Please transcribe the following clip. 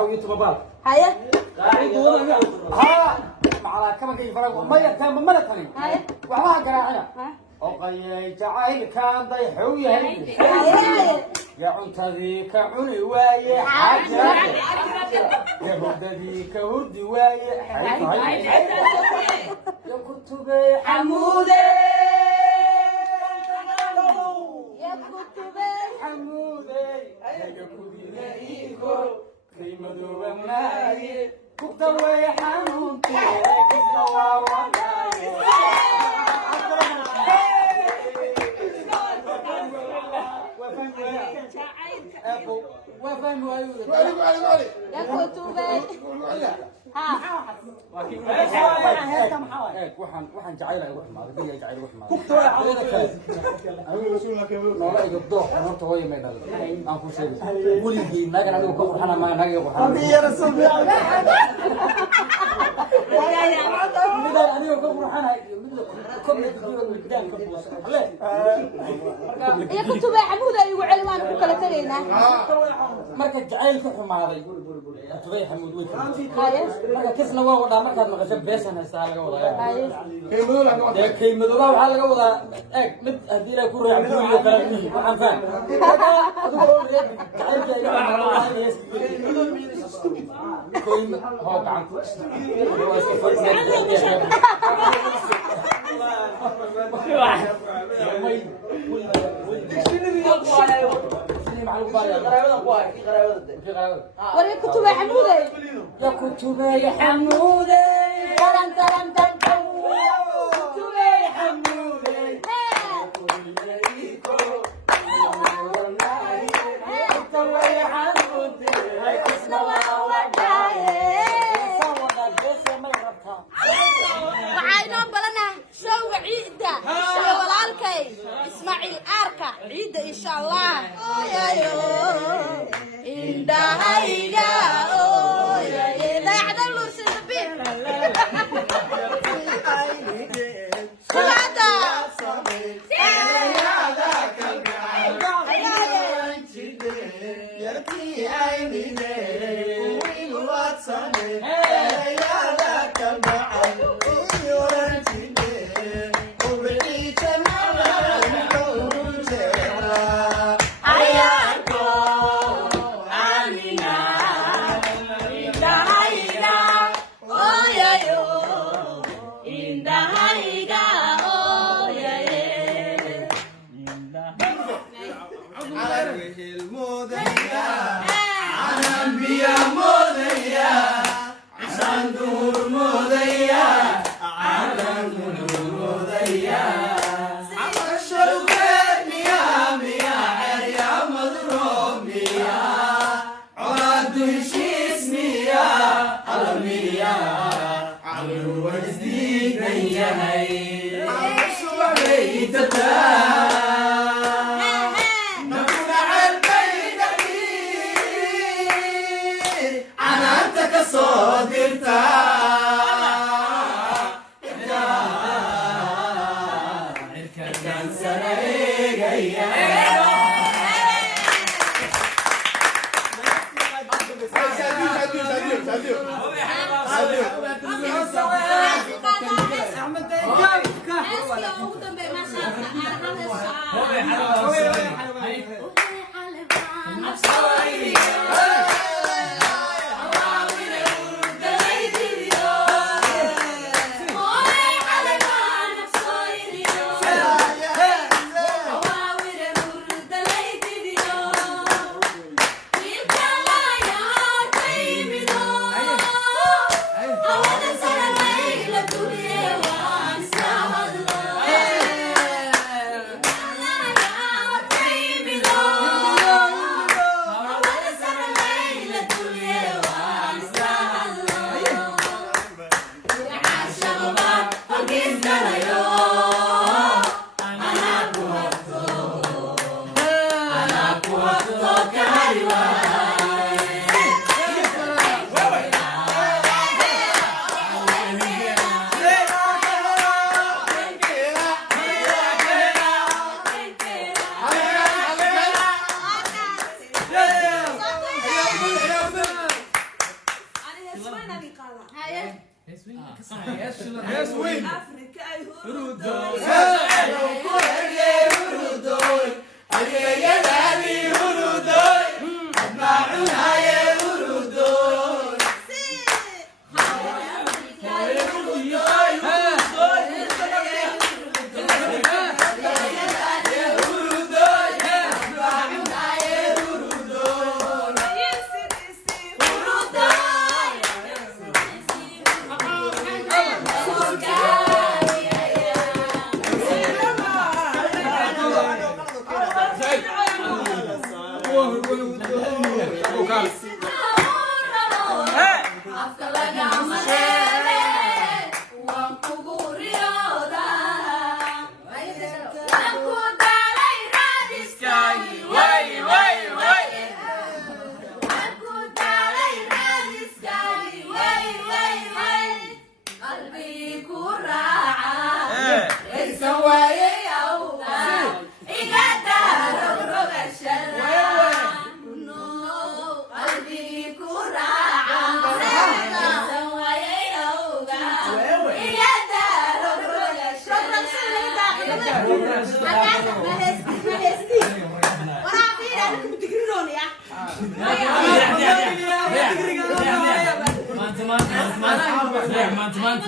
قراعة يوتيوب بال هيا ها معنا كمان كي فرق ما يتم ما نتني هيا وحنا قراعنا وقيل جعيل كان ضيحوي هيا يا عنتذي كعني واي حاجة يا هدي كهدي واي يا كتبي حمودي يا كتبي حمودي يا كتبي لايكو في مدوب ماي كتبي حمودي كتبي وراي وفهم ويقول يا كتبي ها waxaan jacayl wax ma adiga jacayl wax ma والله يقضوا horta hooyo ma dhalay aan ku sheegay wuligi naga anigu ka qurxana ma naga qurxana ya rasuul ya midda anigu ka qurxana midda komle diiwad midaan ka buusan alle يا كتبي حمود ايغو علمان ku kala tagayna marka jacaylka xumaaday kutubay xamuud way هيا marka kisna waa wadaa markaad maqasho beesan haysaa laga wadaa هيا كيمدوبا waxaa laga wadaa eeg mid hadii la ku raaco buuliyo kala mid waxaan faan adigu reeb jacaylka ay كويم هو gacan ku waa iska fadhiyaa وري كتبي حمودي يا كتبي حمودي ترن ترن ترن كتبي حمودي waxaynu balana show ciida show walaalkay ismaaciil aarka ciida insha Allah ooyayo indahayga ooyayo daacada lursin bin kulada Teman-teman